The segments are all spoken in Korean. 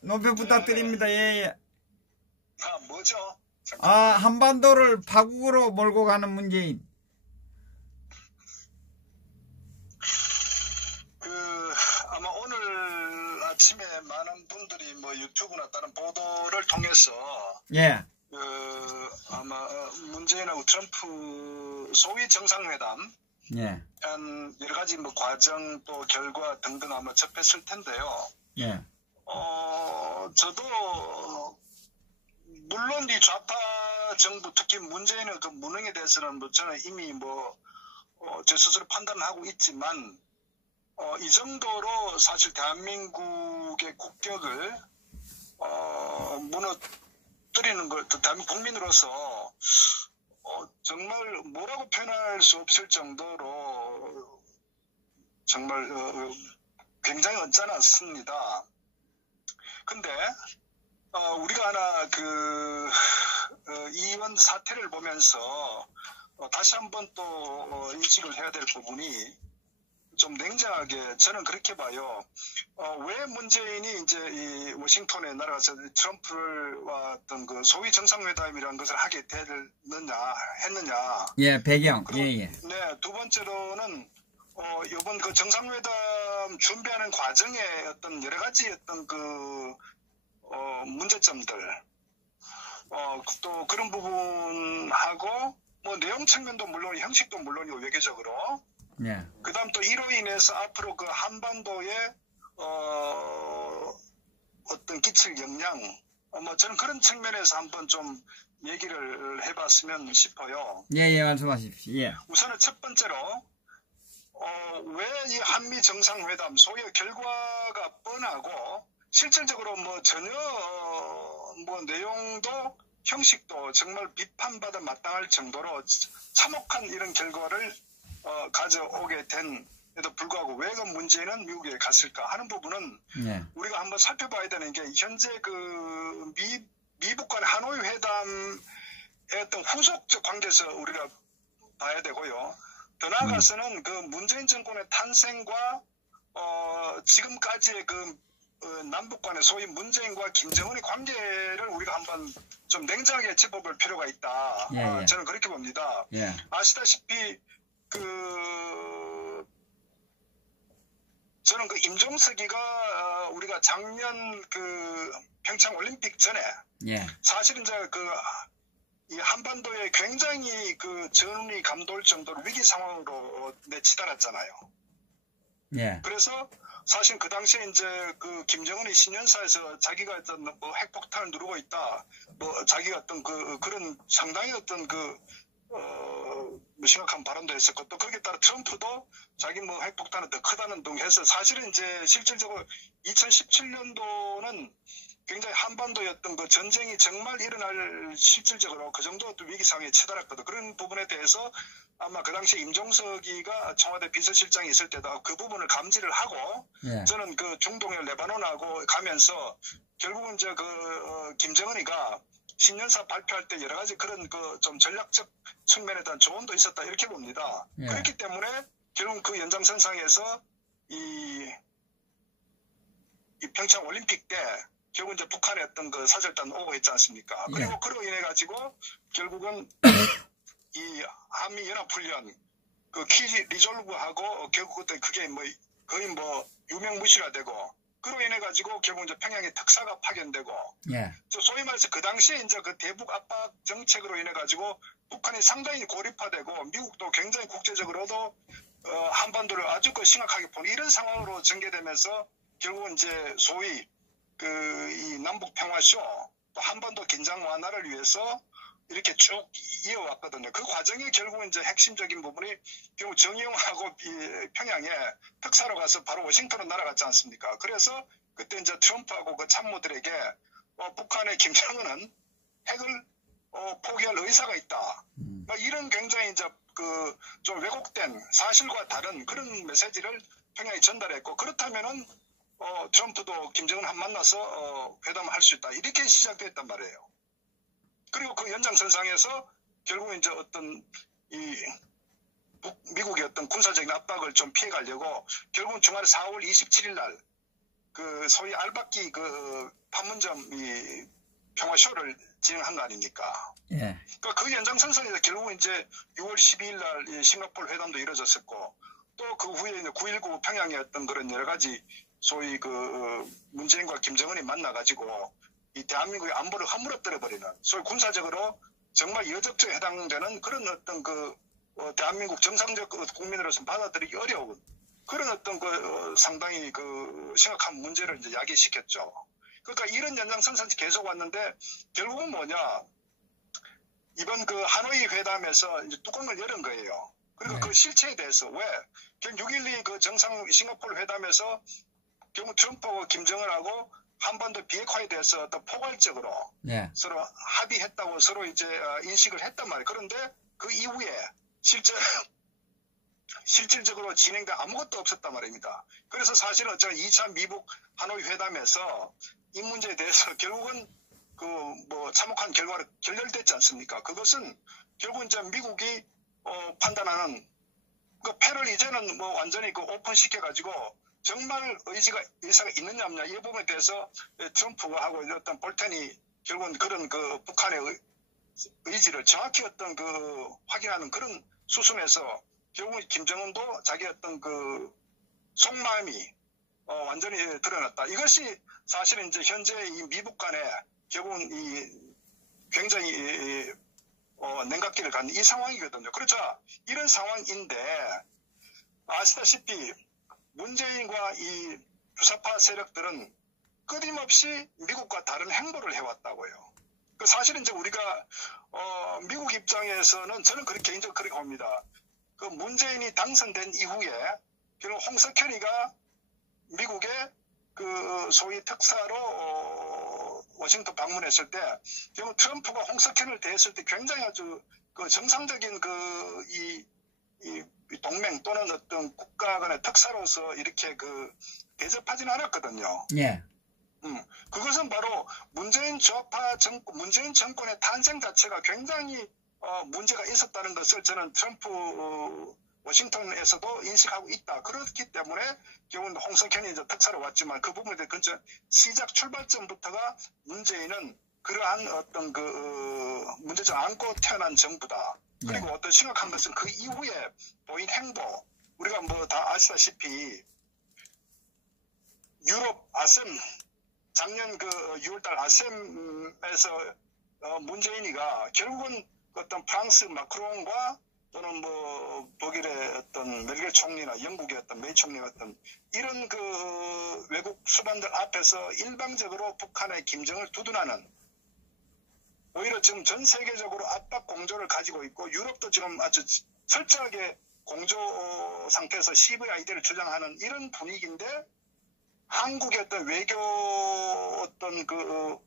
노배 부탁드립니다. 예, 예. 뭐죠? 한반도를 파국으로 몰고 가는 문재인. 아마 오늘 아침에 많은 분들이 뭐 유튜브나 다른 보도를 통해서 예. 아마 문재인하고 트럼프 소위 정상회담 예. 한 여러 가지 뭐 과정 또 결과 등등 아마 접했을 텐데요. 예. 저도 물론 이 좌파 정부 특히 문재인의 그 무능에 대해서는 뭐 저는 이미 제 스스로 판단하고 있지만 이 정도로 사실 대한민국의 국격을 무너뜨리는 걸 대한민국 국민으로서 정말 뭐라고 표현할 수 없을 정도로 정말 굉장히 언짢았습니다. 근데 우리가 하나 이번 사태를 보면서 다시 한번 또 인식을 해야 될 부분이 좀 냉정하게 저는 그렇게 봐요. 왜 문재인이 이제 이 워싱턴에 날아가서 트럼프와 어떤 그 소위 정상회담이라는 것을 하게 했느냐. 예, 배경. 예. 네, 두 번째로는 이번 그 정상회담 준비하는 과정에 어떤 여러 가지 어떤 문제점들, 또 그런 부분하고 뭐 내용 측면도 물론 형식도 물론이고 외교적으로. 예. 그 다음 또 이로 인해서 앞으로 그 한반도에, 어떤 끼칠 영향, 저는 그런 측면에서 한번 좀 얘기를 해봤으면 싶어요. 예, 말씀하십시오. 예. 우선은 첫 번째로, 왜 이 한미 정상회담, 소위 결과가 뻔하고, 실질적으로 전혀, 내용도 형식도 정말 비판받아 마땅할 정도로 참혹한 이런 결과를 가져오게 된에도 불구하고 왜 그 문재인은 미국에 갔을까 하는 부분은 네. 우리가 한번 살펴봐야 되는 게 현재 미북 간의 하노이 회담의 어떤 후속적 관계에서 우리가 봐야 되고요. 더 나아가서는 그 문재인 정권의 탄생과 지금까지의 남북 간의 소위 문재인과 김정은의 관계를 우리가 한번 좀 냉정하게 짚어볼 필요가 있다. 예. 저는 그렇게 봅니다. 예. 아시다시피 저는 임종석이가 우리가 작년 평창 올림픽 전에 예. 사실은 이 한반도에 굉장히 전운이 감돌 정도로 위기 상황으로 내치달았잖아요. 예. 그래서 사실 그 당시에 이제 김정은이 신년사에서 자기가 어떤 핵폭탄을 누르고 있다, 자기가 어떤 그런 상당히 어떤 심각한 발언도 했었고, 또 거기에 따라 트럼프도 자기 핵폭탄은 더 크다는 등 해서 사실은 이제 실질적으로 2017년도는 굉장히 한반도의 어떤 전쟁이 정말 일어날 실질적으로 그 정도 위기 상황에 치달았거든. 그런 부분에 대해서 아마 그 당시 임종석이가 청와대 비서실장이 있을 때도 그 부분을 감지를 하고, 예. 저는 중동의 레바논하고 가면서 결국은 김정은이가 신년사 발표할 때 여러 가지 그런 좀 전략적 측면에 대한 조언도 있었다 이렇게 봅니다. 예. 그렇기 때문에 결국 그 연장선상에서 이 평창 올림픽 때 결국 이제 북한의 어떤 사절단 오고 있지 않습니까? 그리고 예. 그로 인해 가지고 결국은 이 한미 연합훈련 키 리졸브하고 결국 그게 거의 유명무실화 되고, 그로 인해 가지고 결국 이제 평양의 특사가 파견되고, 예. 소위 말해서 그 당시에 이제 대북 압박 정책으로 인해 가지고 북한이 상당히 고립화되고 미국도 굉장히 국제적으로도 한반도를 아주 심각하게 보는 이런 상황으로 전개되면서 결국은 이제 소위 이 남북 평화쇼 또 한반도 긴장 완화를 위해서 이렇게 쭉 이어왔거든요. 그 과정에 결국은 이제 핵심적인 부분이 결국 정의용하고 평양에 특사로 가서 바로 워싱턴으로 날아갔지 않습니까? 그래서 그때 이제 트럼프하고 그 참모들에게 북한의 김정은은 핵을 포기할 의사가 있다. 이런 굉장히 이제 좀 왜곡된 사실과 다른 그런 메시지를 평양에 전달했고, 그렇다면은 트럼프도 김정은 만나서 회담을 할 수 있다. 이렇게 시작됐단 말이에요. 그리고 그 연장선상에서 결국 이제 어떤 미국의 어떤 군사적인 압박을 좀 피해가려고 결국은 주말에 4월 27일 날 그 소위 알박기 그 판문점 평화쇼를 진행한 거 아닙니까? 예. 그러니까 그 연장선상에서 결국 이제 6월 12일 날 싱가포르 회담도 이루어졌었고 또 그 후에 9.19 평양의 어떤 그런 여러 가지 소위 그 문재인과 김정은이 만나가지고 이 대한민국의 안보를 허물어뜨려 버리는 소위 군사적으로 정말 여적죄에 해당되는 그런 어떤 그 대한민국 정상적 국민으로서 받아들이기 어려운 그런 어떤 그 상당히 그 심각한 문제를 이제 야기시켰죠. 그러니까 이런 연장선상에서 계속 왔는데 결국은 뭐냐? 이번 그 하노이 회담에서 이제 뚜껑을 열은 거예요. 그리고 네. 그 실체에 대해서 왜? 결국 6.12 그 정상 싱가포르 회담에서 결국 트럼프하고 김정은하고 한반도 비핵화에 대해서 어떤 포괄적으로 네. 서로 합의했다고 서로 이제 인식을 했단 말이에요. 그런데 그 이후에 실질적으로 진행된 아무것도 없었단 말입니다. 그래서 사실은 어쩌면 2차 미국 하노이 회담에서 이 문제에 대해서 결국은 그 뭐 참혹한 결과로 결렬됐지 않습니까? 그것은 결국 이제 미국이 판단하는 그 패를 이제는 뭐 완전히 그 오픈시켜 가지고 정말 의사가 있느냐 없느냐 이 부분에 대해서 트럼프가 하고 어떤 볼턴이 결국은 그런 그 북한의 의지를 정확히 어떤 그 확인하는 그런 수순에서 결국 김정은도 자기 어떤 그 속마음이 완전히 드러났다. 이것이 사실은 이제 현재 이 미국 간에 결국은 이 굉장히 냉각기를 갖는 이 상황이거든요. 그렇죠. 이런 상황인데 아시다시피 문재인과 이 주사파 세력들은 끊임없이 미국과 다른 행보를 해왔다고요. 그 사실은 이제 우리가 미국 입장에서는 저는 개인적으로 그렇게 봅니다. 그 문재인이 당선된 이후에 결국 홍석현이가 미국의 그 소위 특사로 워싱턴 방문했을 때 결국 트럼프가 홍석현을 대했을 때 굉장히 아주 그 정상적인 그 이 동맹 또는 어떤 국가 간의 특사로서 이렇게 그 대접하지는 않았거든요. 예. 그것은 바로 문재인 정권의 탄생 자체가 굉장히 문제가 있었다는 것을 저는 트럼프 워싱턴에서도 인식하고 있다. 그렇기 때문에 결국은 홍석현이 이제 특사로 왔지만 그 부분에 대해 시작 출발점부터가 문재인은 그러한 어떤 그 문제점 안고 태어난 정부다. 그리고 네. 어떤 심각한 것은 그 이후에 보인 행보. 우리가 뭐 다 아시다시피 유럽 아셈 작년 그 6월달 아셈에서 문재인이가 결국은 어떤 프랑스 마크롱과 또는 뭐 독일의 어떤 멜겔 총리나 영국의 어떤 메이 총리 같은 이런 그 외국 수반들 앞에서 일방적으로 북한의 김정을 두둔하는 오히려 지금 전 세계적으로 압박 공조를 가지고 있고 유럽도 지금 아주 철저하게 공조 상태에서 CVID를 주장하는 이런 분위기인데 한국의 어떤 외교 어떤 그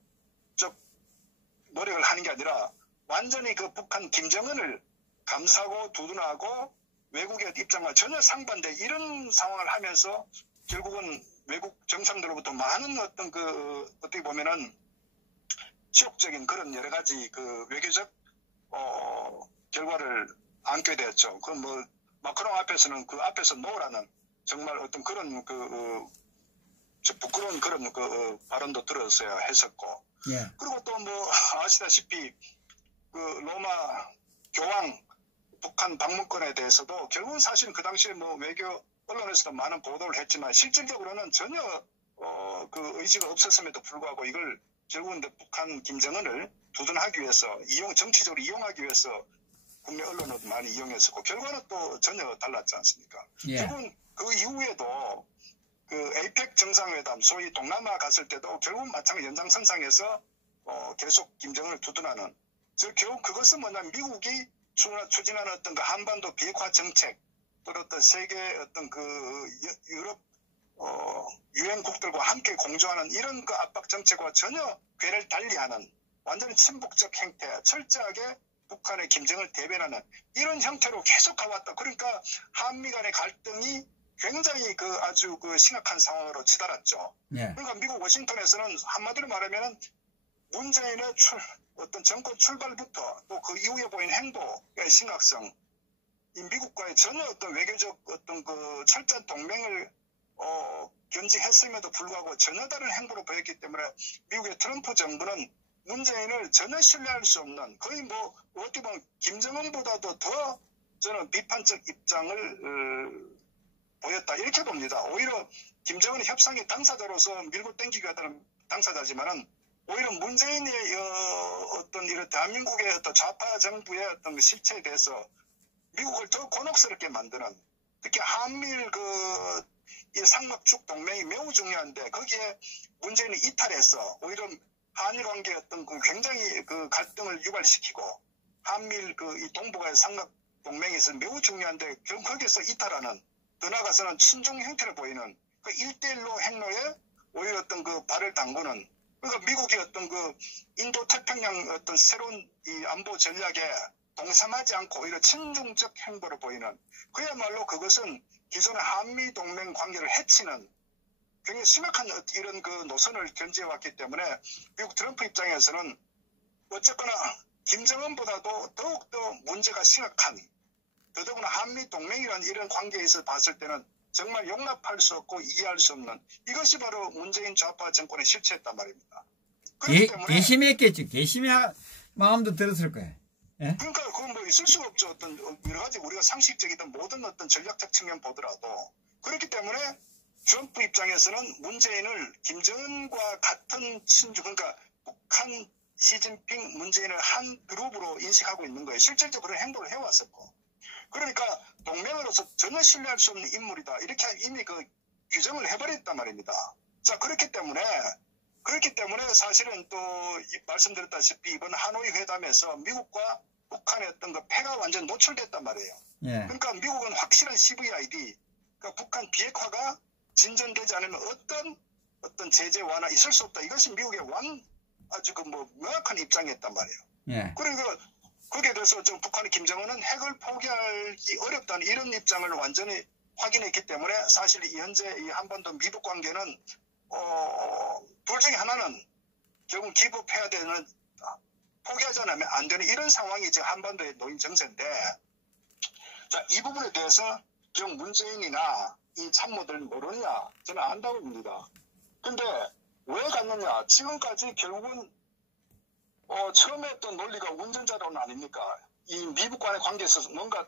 노력을 하는 게 아니라 완전히 그 북한 김정은을 감싸고 두둔하고 외국의 입장과 전혀 상반된 이런 상황을 하면서 결국은 외국 정상들로부터 많은 어떤 그 어떻게 보면은 지역적인 그런 여러 가지 그 외교적 결과를 안게 되었죠. 그 뭐 마크롱 앞에서는 그 앞에서 놓으라는 정말 어떤 그런 그 부끄러운 그런 그 발언도 들었어야 했었고. 예. 그리고 또 뭐 아시다시피 그 로마 교황 북한 방문권에 대해서도 결국은 사실 그 당시에 뭐 외교 언론에서도 많은 보도를 했지만 실질적으로는 전혀 그 의지가 없었음에도 불구하고 이걸 결국은 북한 김정은을 두둔하기 위해서 정치적으로 이용하기 위해서 국내 언론도 많이 이용했었고 결과는 또 전혀 달랐지 않습니까? 예. 결국은 그 이후에도 그 에이펙 정상회담 소위 동남아 갔을 때도 결국 마찬가지 연장선상에서 계속 김정은을 두둔하는 결국 그것은 뭐냐 미국이 추진하는 어떤 그 한반도 비핵화 정책 또는 어떤 세계 어떤 그 유럽 유엔국들과 함께 공조하는 이런 그 압박 정책과 전혀 궤를 달리하는 완전히 친북적 행태, 철저하게 북한의 김정을 대변하는 이런 형태로 계속 가왔다. 그러니까 한미 간의 갈등이 굉장히 그 아주 그 심각한 상황으로 치달았죠. 예. 그러니까 미국 워싱턴에서는 한마디로 말하면은 문재인의 어떤 정권 출발부터 또 그 이후에 보인 행보의 심각성, 이 미국과의 전혀 어떤 외교적 어떤 그 철저한 동맹을 견직했음에도 불구하고 전혀 다른 행보를 보였기 때문에 미국의 트럼프 정부는 문재인을 전혀 신뢰할 수 없는, 거의 뭐 어떻게 보면 김정은보다도 더 저는 비판적 입장을 보였다 이렇게 봅니다. 오히려 김정은이 협상의 당사자로서 밀고 땡기게 하다는 당사자지만은 오히려 문재인의 어떤 이런 대한민국의 어떤 좌파 정부의 어떤 실체에 대해서 미국을 더 곤혹스럽게 만드는, 특히 한미일 이 상막축 동맹이 매우 중요한데 거기에 문재인이 이탈해서 오히려 한일 관계의 어떤 굉장히 갈등을 유발시키고 한미일 이 동북아의 상막 동맹에서 매우 중요한데 결국 거기에서 이탈하는, 더 나아가서는 친중 형태를 보이는 그 1대1로 행로에 오히려 어떤 발을 담그는, 그러니까 미국이 어떤 인도 태평양 어떤 새로운 이 안보 전략에 동참하지 않고 오히려 친중적 행보를 보이는, 그야말로 그것은 기존의 한미 동맹 관계를 해치는 굉장히 심각한 이런 노선을 견지해왔기 때문에 미국 트럼프 입장에서는 어쨌거나 김정은보다도 더욱더 문제가 심각한, 더더구나 한미 동맹이라는 이런 관계에서 봤을 때는 정말 용납할 수 없고 이해할 수 없는, 이것이 바로 문재인 좌파 정권의 실체였단 말입니다. 그렇기 때문에 괘씸했겠죠. 괘씸한 마음도 들었을 거예요. 예? 그러니까 그건 뭐 있을 수가 없죠. 어떤 여러 가지 우리가 상식적이든 모든 어떤 전략적 측면 보더라도. 그렇기 때문에 트럼프 입장에서는 문재인을 김정은과 같은 친중, 그러니까 북한, 시진핑, 문재인을 한 그룹으로 인식하고 있는 거예요. 실질적으로 그런 행동을 해왔었고. 그러니까 동맹으로서 전혀 신뢰할 수 없는 인물이다. 이렇게 이미 규정을 해버렸단 말입니다. 자, 그렇기 때문에 사실은 또 말씀드렸다시피 이번 하노이 회담에서 미국과 북한의 어떤 패가 완전 노출됐단 말이에요. 예. 그러니까 미국은 확실한 CVID, 그러니까 북한 비핵화가 진전되지 않으면 어떤 제재 완화 있을 수 없다. 이것이 미국의 아주 명확한 입장이었단 말이에요. 예. 그러니까 거기에 대해서 북한의 김정은은 핵을 포기하기 어렵다는 이런 입장을 완전히 확인했기 때문에 사실 현재 이 한반도 미북 관계는 둘 중에 하나는 결국 기법해야 되는, 포기하지 않으면 안 되는 이런 상황이 이제 한반도에 놓인 정세인데, 자, 이 부분에 대해서 결국 문재인이나 이 참모들은 모르느냐? 저는 안다고 봅니다. 근데 왜 갔느냐? 지금까지 결국은 처음에 했던 논리가 운전자론 아닙니까? 이 미국 간의 관계에 있어서 뭔가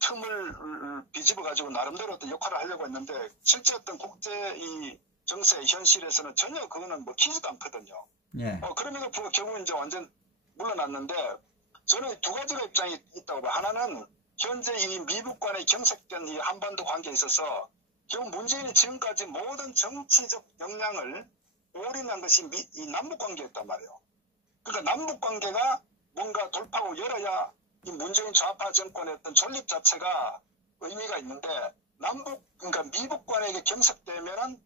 틈을 비집어가지고 나름대로 어떤 역할을 하려고 했는데 실제 어떤 국제 이 정세 현실에서는 전혀 그거는 키지도 않거든요. 예. 그러면서 결국은 이제 완전 물러났는데, 저는 두 가지가 입장이 있다고 봐요. 하나는 현재 이 미국 간의 경색된 이 한반도 관계에 있어서 결국 문재인이 지금까지 모든 정치적 역량을 올인한 것이 이 남북 관계였단 말이에요. 그러니까 남북 관계가 뭔가 돌파구 열어야 이 문재인 좌파 정권의 어떤 존립 자체가 의미가 있는데, 그러니까 미국 간에 경색되면은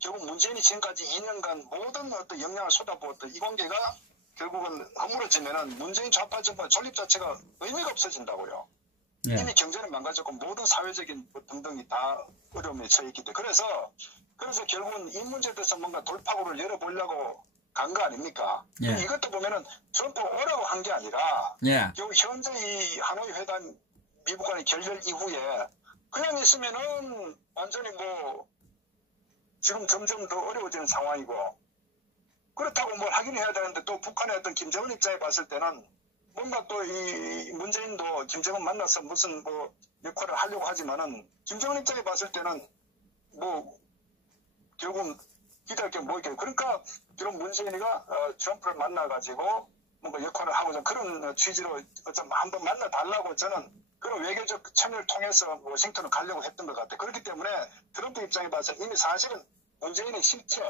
결국 문재인이 지금까지 2년간 모든 어떤 역량을 쏟아부었던 이 관계가 결국은 허물어지면은 문재인 좌파 정권 존립 자체가 의미가 없어진다고요. 예. 이미 경제는 망가졌고 모든 사회적인 등등이 다 어려움에 처해 있기 때문에 그래서 결국은 이 문제에 대해서 뭔가 돌파구를 열어보려고 간 거 아닙니까? 예. 이것도 보면은 트럼프 오라고 한 게 아니라 예. 결국 현재 이 하노이 회담 미국 간의 결렬 이후에 그냥 있으면은 완전히 지금 점점 더 어려워지는 상황이고, 그렇다고 뭘 하긴 해야 되는데 또 북한의 어떤 김정은 입장에 봤을 때는 뭔가 또 이 문재인도 김정은 만나서 무슨 역할을 하려고 하지만은 김정은 입장에 봤을 때는 결국은 기대할 게 있겠고, 그러니까 결국 문재인이가 트럼프를 만나가지고 뭔가 역할을 하고자 그런 취지로 어쩜 한번 만나달라고 저는 그런 외교적 참여를 통해서 워싱턴을 가려고 했던 것 같아요. 그렇기 때문에 트럼프 입장에 봐서 이미 사실은 문재인의 실체,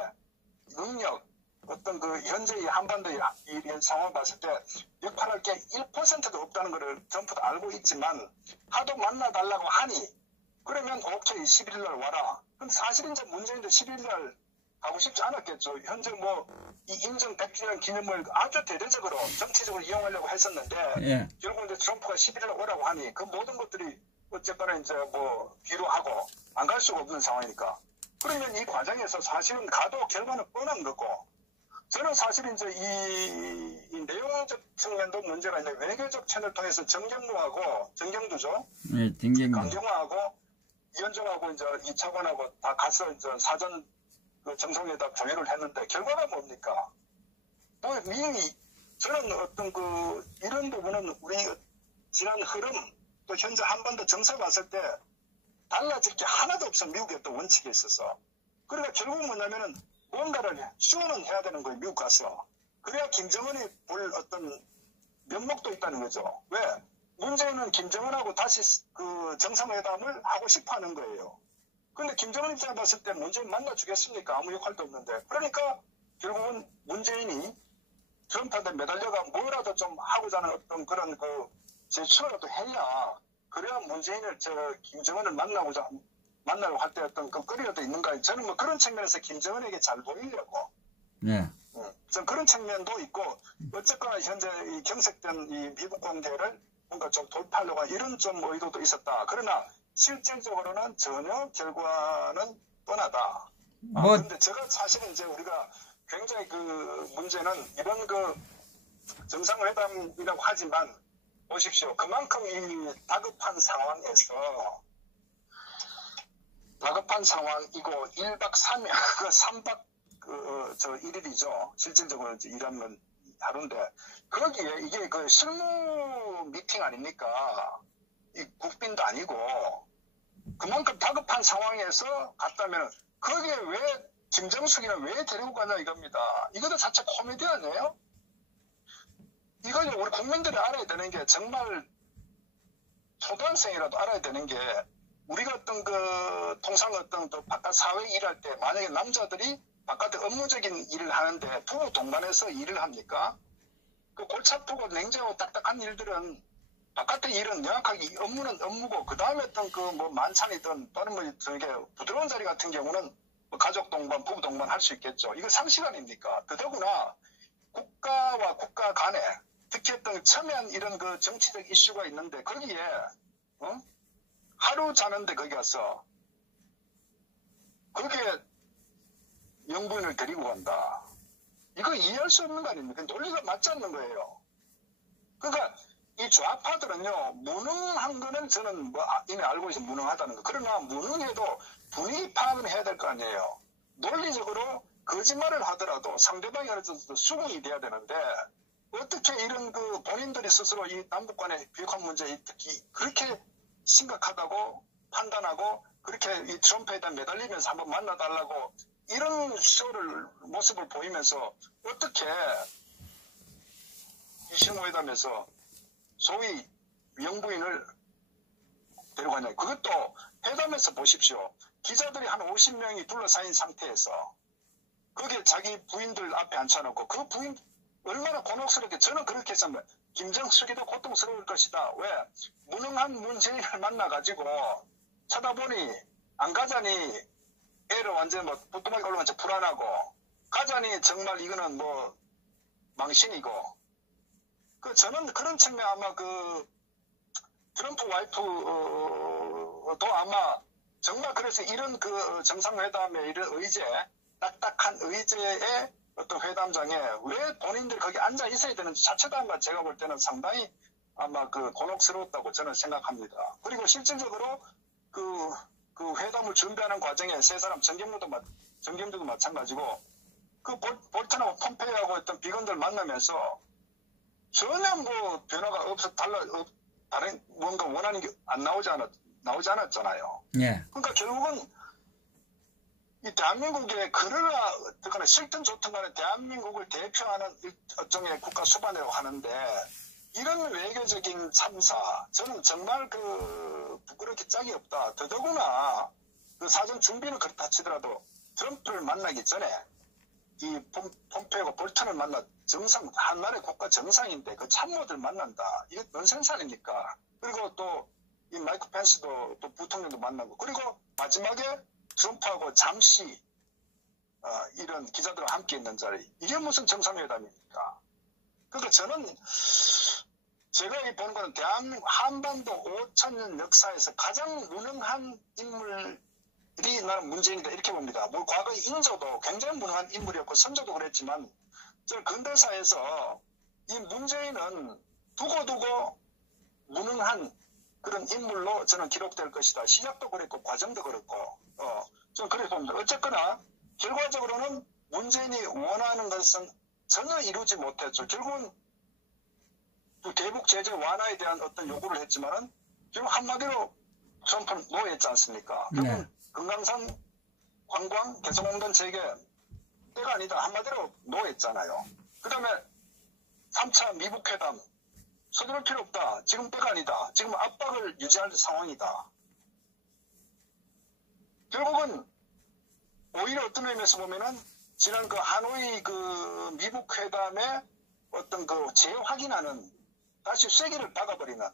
능력, 어떤 현재 이 한반도의 이 상황을 봤을 때 역할할 게 1%도 없다는 것을 트럼프도 알고 있지만 하도 만나달라고 하니 그러면 오케이 11일 날 와라. 근데 사실 이제 문재인도 11일 날 가고 싶지 않았겠죠. 현재 이 인정 100주년 기념을 아주 대대적으로 정치적으로 이용하려고 했었는데 예. 결국 이제 트럼프가 11일 날 오라고 하니 그 모든 것들이 어쨌거나 이제 뒤로 하고 안 갈 수가 없는 상황이니까. 그러면 이 과정에서 사실은 가도 결과는 뻔한 거고, 저는 사실 이제 이 내용적 측면도 문제가 있는데 외교적 채널 통해서 정경두죠. 예, 강경화하고 위원장하고 이제 이 차관하고 다 가서 이제 사전 그 정상회담 조율을 했는데 결과가 뭡니까? 뭐 이미 저는 어떤 그 이런 부분은 우리 지난 흐름 또 현재 한반도 정세 봤을 때 달라질 게 하나도 없어. 미국의 또 원칙에 있어서. 그러니까 결국 뭐냐면은 뭔가를 쇼는 해야 되는 거예요. 미국 가서. 그래야 김정은이 볼 어떤 면목도 있다는 거죠. 왜? 문제는 김정은하고 다시 그 정상회담을 하고 싶어 하는 거예요. 근데 김정은 입장에 봤을 때 문재인 만나주겠습니까? 아무 역할도 없는데. 그러니까 결국은 문재인이 트럼프한테 매달려가 뭐라도 좀 하고자 하는 어떤 그런 그 제출이라도 해야 그래야 문재인을 김정은을 만나려고 할 때 어떤 그 거리라도 있는가. 저는 뭐 그런 측면에서 김정은에게 잘 보이려고. 네. 전 그런 측면도 있고 어쨌거나 현재 이 경색된 이 미국 관계를 뭔가 좀 돌파하려고 하는 이런 좀 의도도 있었다. 그러나 실질적으로는 전혀 결과는 뻔하다. 근데 제가 사실은 이제 우리가 굉장히 그 문제는 이런 그 정상회담이라고 하지만 보십시오. 그만큼 이 다급한 상황이고 1박 3일, 3박 1일이죠. 실질적으로 이제 일하면 하루인데, 거기에 이게 그 실무 미팅 아닙니까? 이 국빈도 아니고, 그만큼 다급한 상황에서 갔다면, 거기에 왜, 김정숙이를 왜 데리고 가냐 이겁니다. 이것도 자체 코미디 아니에요? 이거 우리 국민들이 알아야 되는 게, 정말 초등학생이라도 알아야 되는 게, 우리가 어떤 그 통상 어떤 또 바깥 사회 일할 때 만약에 남자들이 바깥에 업무적인 일을 하는데 부부 동반해서 일을 합니까? 그 골치 아프고 냉정하고 딱딱한 일들은 바깥의 일은 명확하게 업무는 업무고 그 다음에 어떤 그 뭐 만찬이든 또는 뭐 저게 부드러운 자리 같은 경우는 뭐 가족 동반, 부부 동반 할 수 있겠죠. 이거 상식 아닙니까? 더더구나 국가와 국가 간에 특히 어떤 첨예한 이런 그 정치적 이슈가 있는데 거기에 하루 자는데 거기 가서 거기에 영부인을 데리고 간다. 이거 이해할 수 없는 거 아닙니까? 논리가 맞지 않는 거예요. 그러니까 이 좌파들은요, 무능한 거는 저는 뭐 이미 알고 있어 무능하다는 거. 그러나 무능해도 분위기 파악은 해야 될 거 아니에요. 논리적으로 거짓말을 하더라도 상대방이 어느 정도 수긍이 돼야 되는데 어떻게 이런 그 본인들이 스스로 이 남북 간의 비핵화 문제에 특히 그렇게 심각하다고 판단하고 그렇게 이 트럼프에 대한 매달리면서 한번 만나달라고 이런 모습을 보이면서 어떻게 이 실무회담에서 소위 영부인을 데려가냐. 그것도 회담에서 보십시오. 기자들이 한 50명이 둘러싸인 상태에서 거기에 자기 부인들 앞에 앉혀놓고 그 부인 얼마나 곤혹스럽게 저는 그렇게 했으면 김정숙이도 고통스러울 것이다. 왜? 무능한 문재인을 만나가지고 쳐다보니 안 가자니 애를 완전 뭐 부뚜막이 올라가서 불안하고 가자니 정말 이거는 뭐 망신이고 저는 그런 측면 아마 그 트럼프 와이프도 아마 정말 그래서 이런 그 정상회담의 이런 의제 딱딱한 의제의 어떤 회담장에 왜 본인들이 거기 앉아 있어야 되는지 자체도 아마 제가 볼 때는 상당히 아마 그 곤혹스러웠다고 저는 생각합니다. 그리고 실질적으로 그 회담을 준비하는 과정에 세 사람 정경주도 마찬가지고 그 볼턴하고 폼페이하고 어떤 비건들 만나면서 전혀 뭐 변화가 다른 뭔가 원하는 게 안 나오지 않았잖아요. 예. 그러니까 결국은 이 대한민국에 그러나 어떻거나 싫든 좋든 간에 대한민국을 대표하는 일종의 국가 수반이라고 하는데 이런 외교적인 참사 저는 정말 그 부끄럽게 짝이 없다. 더더구나 그 사전 준비는 그렇다 치더라도 트럼프를 만나기 전에 이 폼페이오가 볼턴을 만나 정상 한 나라의 국가 정상인데 그 참모들 만난다. 이게 넌센스 아닙니까? 그리고 또 이 마이크 펜스도 또 부통령도 만나고 그리고 마지막에 트럼프하고 잠시 이런 기자들과 함께 있는 자리 이게 무슨 정상회담입니까? 그러니까 저는 제가 보는 거는 대한민국 한반도 5,000년 역사에서 가장 무능한 인물이 나는 문재인이다 이렇게 봅니다. 뭐 과거 인조도 굉장히 무능한 인물이었고 선조도 그랬지만 저는 근대사에서 이 문재인은 두고두고 무능한 그런 인물로 저는 기록될 것이다. 시작도 그랬고 과정도 그렇고 저는 그렇게 봅니다. 어쨌거나 결과적으로는 문재인이 원하는 것은 전혀 이루지 못했죠. 결국은 그 대북 제재 완화에 대한 어떤 요구를 했지만은 결국 한마디로 트럼프는 노했지 않습니까? 결국은 네. 금강산 관광 개성공단 재개 때가 아니다. 한마디로 노했잖아요. 그 다음에 3차 미북 회담 서두를 필요 없다. 지금 때가 아니다. 지금 압박을 유지할 상황이다. 결국은 오히려 어떤 의미에서 보면은 지난 그 하노이 그 미북 회담의 어떤 그 재확인하는 다시 쐐기를 박아버리는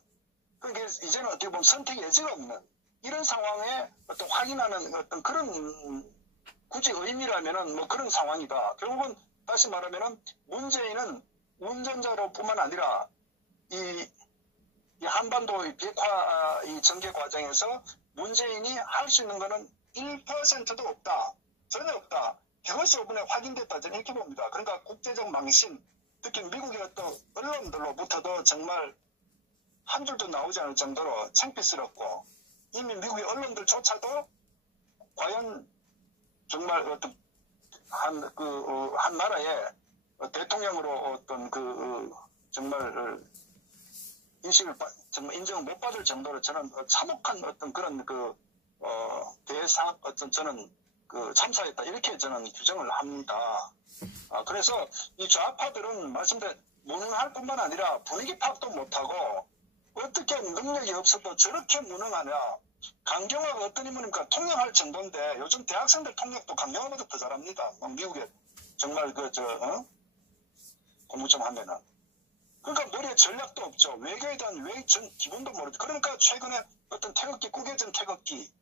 그게 이제는 어떻게 보면 선택의 여지가 없는 이런 상황에 어떤 확인하는 어떤 그런 굳이 의미라면은 뭐 그런 상황이다. 결국은 다시 말하면은 문재인은 운전자로 뿐만 아니라 이 한반도의 비핵화 이 전개 과정에서 문재인이 할 수 있는 거는 1%도 없다. 전혀 없다. 그것이 이번에 확인됐다. 저는 이렇게 봅니다. 그러니까 국제적 망신, 특히 미국의 어떤 언론들로부터도 정말 한 줄도 나오지 않을 정도로 창피스럽고 이미 미국의 언론들조차도 과연 정말 어떤 한 나라의 대통령으로 어떤 정말 정말 인정을 못 받을 정도로 저는 참혹한 어떤 그런 대상 어떤 저는 참사였다 이렇게 저는 규정을 합니다. 그래서 이 좌파들은 말씀대로 무능할 뿐만 아니라 분위기 파악도 못하고 어떻게 능력이 없어도 저렇게 무능하냐. 강경화가 어떤 인물입니까? 통역할 정도인데 요즘 대학생들 통역도 강경화보다 더 잘합니다. 미국에 정말 공부 좀 하면은. 그러니까 머리에 전략도 없죠. 외교에 대한 기본도 모르죠. 그러니까 최근에 어떤 태극기, 구개전 태극기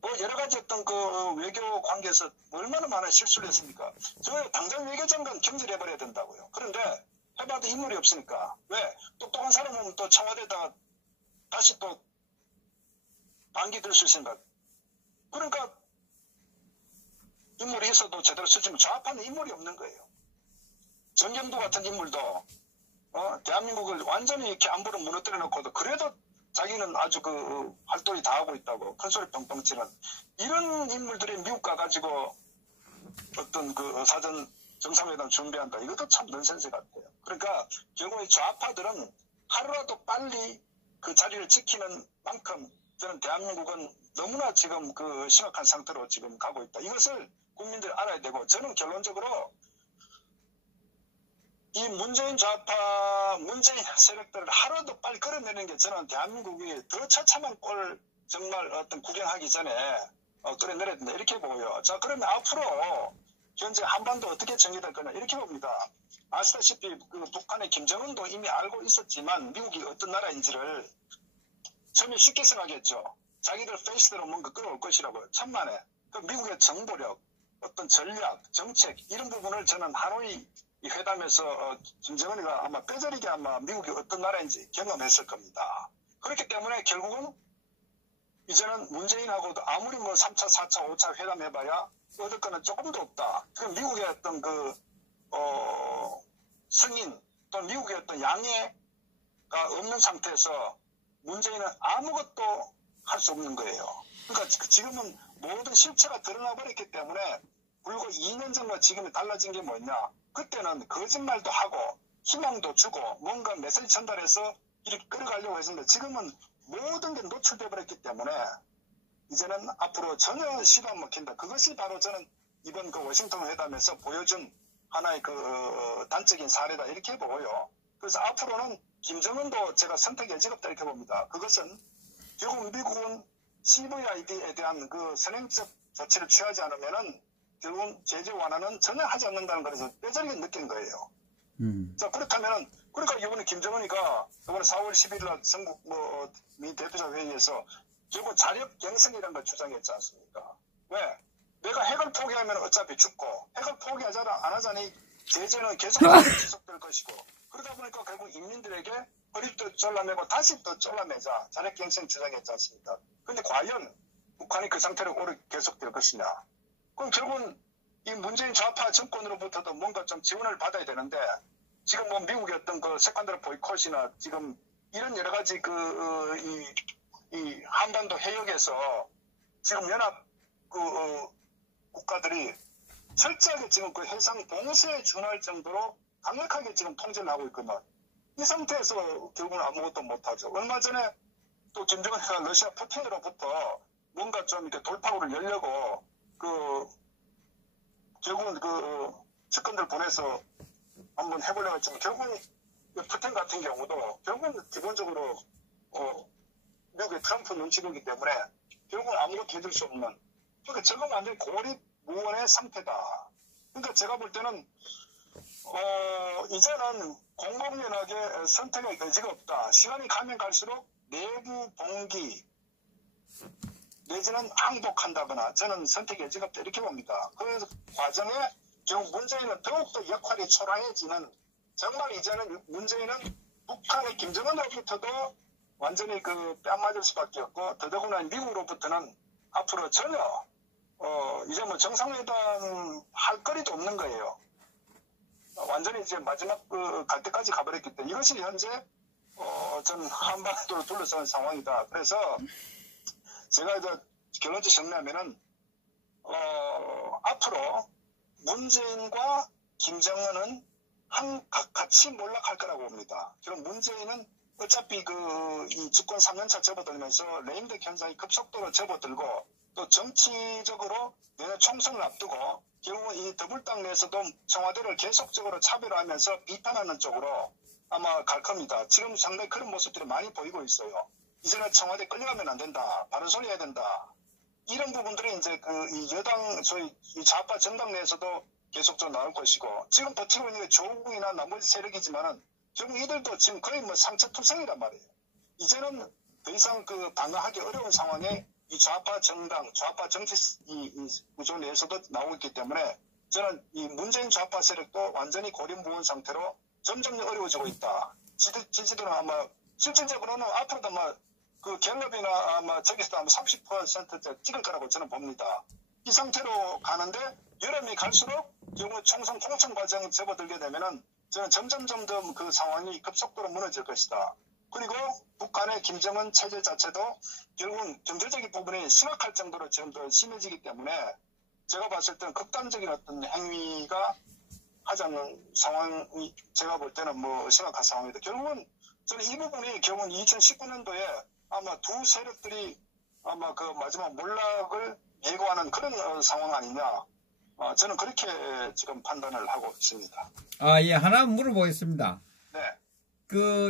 뭐 여러 가지 어떤 외교 관계에서 얼마나 많은 실수를 했습니까? 저 당장 외교장관 경질해버려야 된다고요. 그런데 해봐도 인물이 없으니까. 왜? 똑똑한 사람은 또 청와대에다가 다시 또 반기 들 수 있습니다. 그러니까 인물이 있어도 제대로 쓰지만 좌파는 인물이 없는 거예요. 정경도 같은 인물도 대한민국을 완전히 이렇게 안보를 무너뜨려 놓고도 그래도 자기는 아주 활동이 다 하고 있다고 큰소리 뻥뻥 치는 이런 인물들이 미국 가가지고 어떤 사전 정상회담 준비한다. 이것도 참 넌센스 같아요. 그러니까 결국에 좌파들은 하루라도 빨리 그 자리를 지키는 만큼 저는 대한민국은 너무나 지금 심각한 상태로 지금 가고 있다. 이것을 국민들이 알아야 되고 저는 결론적으로 이 문재인 좌파, 문재인 세력들을 하루도 빨리 끌어내는 게 저는 대한민국이 더 처참한 꼴 정말 어떤 구경하기 전에 끌어내려야 된다. 이렇게 보여요. 자, 그러면 앞으로 현재 한반도 어떻게 전개될 거냐. 이렇게 봅니다. 아시다시피 북한의 김정은도 이미 알고 있었지만 미국이 어떤 나라인지를 처음에 쉽게 생각했죠. 자기들 페이스대로 뭔가 끌어올 것이라고. 천만에. 미국의 정보력, 어떤 전략, 정책 이런 부분을 저는 하노이 이 회담에서 김정은이가 아마 뼈저리게 아마 미국이 어떤 나라인지 경험했을 겁니다. 그렇기 때문에 결국은 이제는 문재인하고도 아무리 뭐 3차, 4차, 5차 회담해봐야 얻을 거는 조금도 없다. 그 미국의 어떤 승인 또 미국의 어떤 양해가 없는 상태에서 문재인은 아무것도 할 수 없는 거예요. 그러니까 지금은 모든 실체가 드러나 버렸기 때문에 불과 2년 전과 지금이 달라진 게 뭐냐. 그때는 거짓말도 하고 희망도 주고 뭔가 메시지 전달해서 이렇게 끌어가려고 했는데 지금은 모든 게 노출돼 버렸기 때문에 이제는 앞으로 전혀 시도 안 먹힌다. 그것이 바로 저는 이번 워싱턴 회담에서 보여준 하나의 단적인 사례다 이렇게 보고요. 그래서 앞으로는 김정은도 제가 선택 여지가 없다 이렇게 봅니다. 그것은 결국 미국은 CVID에 대한 선행적 조치를 취하지 않으면은 결국은 제재 완화는 전혀 하지 않는다는 것에서 뼈저리게 느낀 거예요. 자, 그렇다면은, 그러니까 이번에 김정은이가 이번에 4월 10일 날 전국 미 대표자 회의에서 결국 자력 경선이라는 걸 주장했지 않습니까? 왜? 내가 핵을 포기하면 어차피 죽고, 핵을 포기하자라 안 하자니 제재는 계속 지속될 것이고, 그러다 보니까 결국 인민들에게 허리도 잘라매고 다시 또 잘라매자 자력 경선 주장했지 않습니까? 근데 과연 북한이 그 상태로 오래 계속될 것이냐? 그럼 결국은 이 문재인 좌파 정권으로부터도 뭔가 좀 지원을 받아야 되는데 지금 뭐 미국의 어떤 세컨더리 보이콧이나 지금 이런 여러 가지 이 한반도 해역에서 지금 연합 국가들이 철저하게 지금 그 해상 봉쇄에 준할 정도로 강력하게 지금 통제를 하고 있거든요. 이 상태에서 결국은 아무것도 못하죠. 얼마 전에 또 김정은이가 러시아 푸틴으로부터 뭔가 좀 이렇게 돌파구를 열려고 결국은 측근들 보내서 한번 해보려고 했지만 결국은 푸틴 같은 경우도 결국은 기본적으로 미국의 트럼프 눈치보기 때문에 결국은 아무것도 해줄 수 없는, 그러니까 저건 완전히 고립무원의 상태다. 그러니까 제가 볼 때는 이제는 공공연하게 선택의 여지가 없다. 시간이 가면 갈수록 내부 봉기 내지는 항복한다거나 저는 선택의 여지가 없다 이렇게 봅니다. 그 과정에 결국 문재인은 더욱더 역할이 초라해지는, 정말 이제는 문재인은 북한의 김정은으로부터도 완전히 뺨 맞을 수밖에 없고, 더더구나 미국으로부터는 앞으로 전혀 이제 뭐 정상회담 할 거리도 없는 거예요. 완전히 이제 마지막 갈 때까지 가버렸기 때문에 이것이 현재 저는 한반도를 둘러싼 상황이다. 그래서 제가 이제 결론적으로 정리하면은 앞으로 문재인과 김정은은 같이 몰락할 거라고 봅니다. 그럼 문재인은 어차피 이 집권 3년차 접어들면서 레임덕 현상이 급속도로 접어들고 또 정치적으로 내년 총선을 앞두고 결국은 이 더불당 내에서도 청와대를 계속적으로 차별화하면서 비판하는 쪽으로 아마 갈 겁니다. 지금 상당히 그런 모습들이 많이 보이고 있어요. 이제는 청와대 끌려가면 안 된다. 바른 소리 해야 된다. 이런 부분들이 이제 이 여당, 소위 이 좌파 정당 내에서도 계속적으로 나올 것이고, 지금 버티고 있는 게 조국이나 나머지 세력이지만은 결국 이들도 지금 거의 뭐 상처투성이란 말이에요. 이제는 더 이상 방어하기 어려운 상황에 이 좌파 정당, 좌파 정치 이 구조 내에서도 나오고 있기 때문에 저는 이 문재인 좌파 세력도 완전히 고립무원 상태로 점점 어려워지고 있다. 지지도는 아마 실질적으로는 앞으로도 아마 갤럽이나 아마 저기서도 아마 30%째 찍을 거라고 저는 봅니다. 이 상태로 가는데 여름이 갈수록 결국 총선 통천 과정 접어들게 되면은 저는 점점 그 상황이 급속도로 무너질 것이다. 그리고 북한의 김정은 체제 자체도 결국은 경제적인 부분이 심각할 정도로 지금 더 심해지기 때문에 제가 봤을 때는 극단적인 어떤 행위가 하지 않는 상황이 제가 볼 때는 뭐 심각한 상황입니다. 결국은 저는 이 부분이 결국은 2019년도에 아마 두 세력들이 아마 마지막 몰락을 예고하는 그런 상황 아니냐. 저는 그렇게 지금 판단을 하고 있습니다. 예, 하나 물어보겠습니다. 네.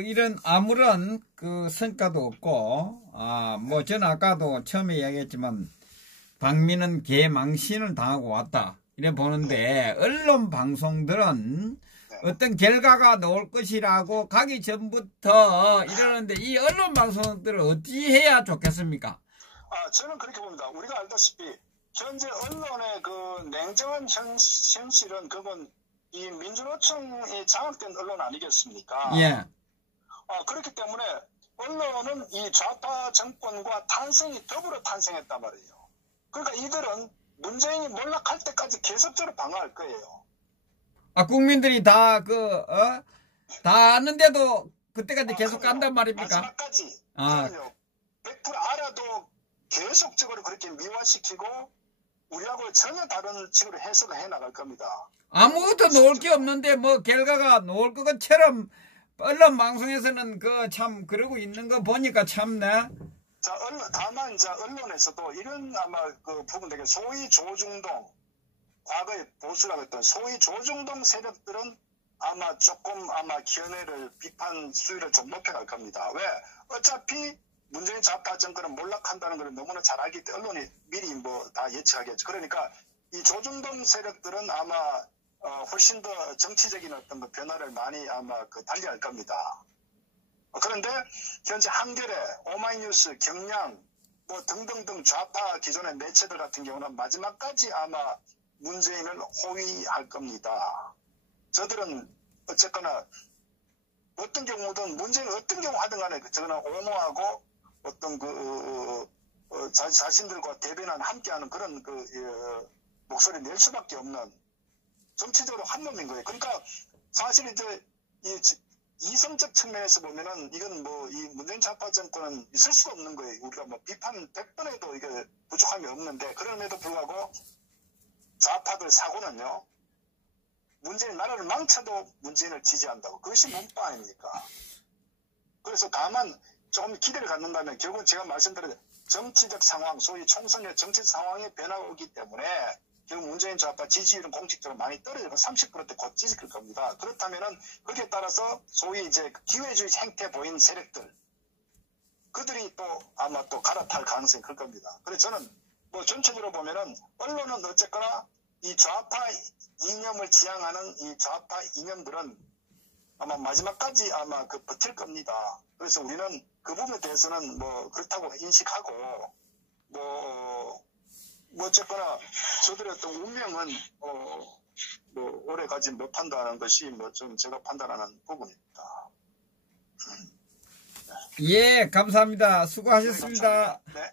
이런 아무런 성과도 없고, 뭐 저는 아까도 처음에 이야기했지만 박민은 개망신을 당하고 왔다. 이래 보는데, 언론 방송들은 어떤 결과가 나올 것이라고 가기 전부터 이러는데, 이 언론 방송들을 어떻게 해야 좋겠습니까? 저는 그렇게 봅니다. 우리가 알다시피 현재 언론의 냉정한 현실은 그건 이 민주노총이 장악된 언론 아니겠습니까? 예. 그렇기 때문에 언론은 이 좌파 정권과 탄생이 더불어 탄생했단 말이에요. 그러니까 이들은 문재인이 몰락할 때까지 계속적으로 방어할 거예요. 국민들이 다 아는데도 그때까지 계속 간단 말입니까? 마지막까지. 그럼요. 100% 알아도 계속적으로 그렇게 미화시키고 우리하고 전혀 다른 식으로 해석을 해나갈 겁니다. 아무것도 놓을 게 없는데 뭐 결과가 나올 것처럼 언론 방송에서는 참 그러고 있는 거 보니까 참네. 다만 언론에서도 이런 아마 부분 되게 소위 조중동, 과거에 보수라고 했던 소위 조중동 세력들은 아마 조금 견해를 비판 수위를 좀 높여갈 겁니다. 왜? 어차피 문재인 좌파 정권은 몰락한다는 걸 너무나 잘 알기 때문에 언론이 미리 뭐 다 예측하겠죠. 그러니까 이 조중동 세력들은 아마 훨씬 더 정치적인 어떤 변화를 많이 아마 달리할 겁니다. 그런데 현재 한겨레, 오마이뉴스, 경향 뭐 등등등 좌파 기존의 매체들 같은 경우는 마지막까지 아마 문재인을 호위할 겁니다. 저들은 어쨌거나 어떤 경우든 문재인 어떤 경우 하든 간에 저는 옹호하고 어떤 자신들과 대변한 함께하는 그런 목소리 낼 수밖에 없는 정치적으로 한 놈인 거예요. 그러니까 사실 이제 이성적 측면에서 보면은 이건 뭐 이 문재인 좌파 정권은 있을 수가 없는 거예요. 우리가 뭐 비판 100번에도 이게 부족함이 없는데 그럼에도 불구하고 좌파들 사고는요. 문재인 나라를 망쳐도 문재인을 지지한다고. 그것이 문파 아닙니까? 그래서 다만 조금 기대를 갖는다면 결국은 제가 말씀드린 정치적 상황, 소위 총선의 정치 상황에 변화가 오기 때문에 결국 문재인 좌파 지지율은 공식적으로 많이 떨어지고 30%대 곧 찍힐 겁니다. 그렇다면은 거기에 따라서 소위 이제 기회주의 행태 보인 세력들 그들이 또 아마 또 갈아탈 가능성이 클 겁니다. 그래서 저는 뭐 전체적으로 보면은 언론은 어쨌거나 이 좌파 이념을 지향하는 이 좌파 이념들은 아마 마지막까지 아마 버틸 겁니다. 그래서 우리는 그 부분에 대해서는 뭐 그렇다고 인식하고 뭐 어쨌거나 저들의 어떤 운명은 뭐 오래 가지 못한다는 것이 뭐 좀 제가 판단하는 부분입니다. 예, 감사합니다. 수고하셨습니다. 네.